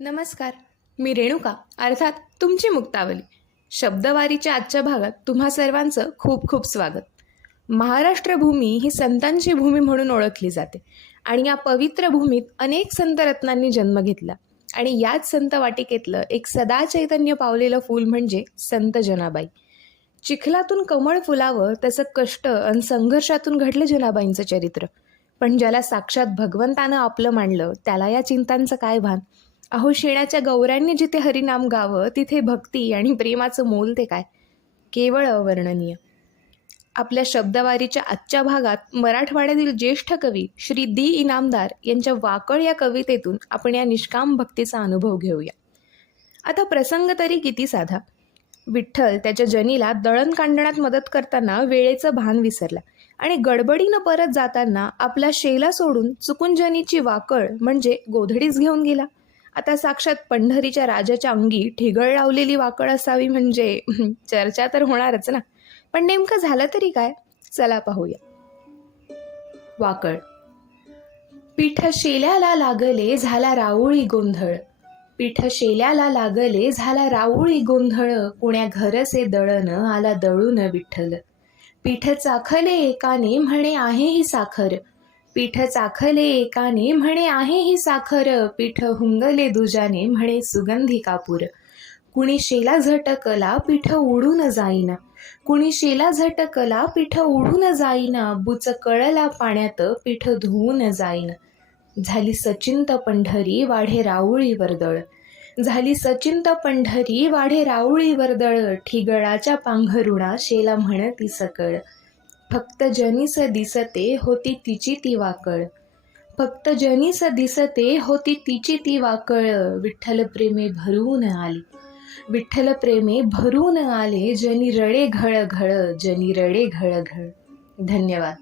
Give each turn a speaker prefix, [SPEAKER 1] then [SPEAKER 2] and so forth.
[SPEAKER 1] नमस्कार मी रेणुका. अर्थात तुमची मुक्तावली. शब्दवारीच्या आजच्या भागात तुम्हा सर्वांचं खूप खूप स्वागत. महाराष्ट्र भूमी ही संतांची भूमी म्हणून ओळखली जाते आणि या पवित्र भूमीत अनेक संतरत्नांनी जन्म घेतला. आणि याच संत वाटिकेतलं एक सदा चैतन्य पावलेलं फूल म्हणजे संत जनाबाई. चिखलातून कमळ फुलावं तसं कष्ट आणि संघर्षातून घडलं जनाबाईंचं चरित्र. पण ज्याला साक्षात भगवंतानं आपलं मांडलं त्याला या चिंतांचं काय भान? अहो शेणाच्या गौऱ्यांनी जिथे हरिनाम गावं तिथे भक्ती आणि प्रेमाचं मोल ते काय? केवळ अवर्णनीय. आपल्या शब्दवारीच्या आजच्या भागात मराठवाड्यातील ज्येष्ठ कवी श्री दी इनामदार यांच्या वाकळ या कवितेतून आपण या निष्काम भक्तीचा अनुभव घेऊया. आता प्रसंग तरी किती साधा. विठ्ठल त्याच्या जनीला दळण कांडण्यात मदत करताना वेळेचं भान विसरला आणि गडबडीनं परत जाताना आपला शेला सोडून चुकून जनीची वाकळ म्हणजे गोधडीच घेऊन गेला. आता साक्षात पंढरीच्या राजाच्या अंगी ठिगळ लावलेली वाकळ असावी म्हणजे चर्चा तर होणारच ना. पण नेमकं झालं तरी काय? चला पाहूया. वाकळ पीठ शेल्याला लागले झाला राऊळी गोंधळ. पीठ शेल्याला लागले झाला राऊळी गोंधळ. कुण्या घरसे दळण आला दळून विठ्ठल. पीठ चाखले एकाने म्हणे आहे ही साखर. पीठ चाखले एकाने म्हणे आहे ही साखर. पीठ हुंगले दुजाने म्हणे सुगंधी कापूर. कुणी शेला झटकला पीठ उडून जाईना. कुणी शेला झटकला पीठ उडून जाईना. बुच कळला पाण्यात पीठ धुवून जाईना. झाली सचिंत पंढरी वाढे राऊळी वर्दळ. झाली सचिंत पंढरी वाढे राऊळी वर्दळ. ठिगळाच्या पांघरुणा शेला म्हणती सकळ. फक्त जनीस दिसते होती तिची ती वाकळ. फक्त जनीस दिसते होती तिची ती वाकळ विठ्ठल प्रेमे भरून आली. विठ्ठल प्रेमे भरून आले जनी रडे घळ घळ जनी रडे घळ घळ धन्यवाद.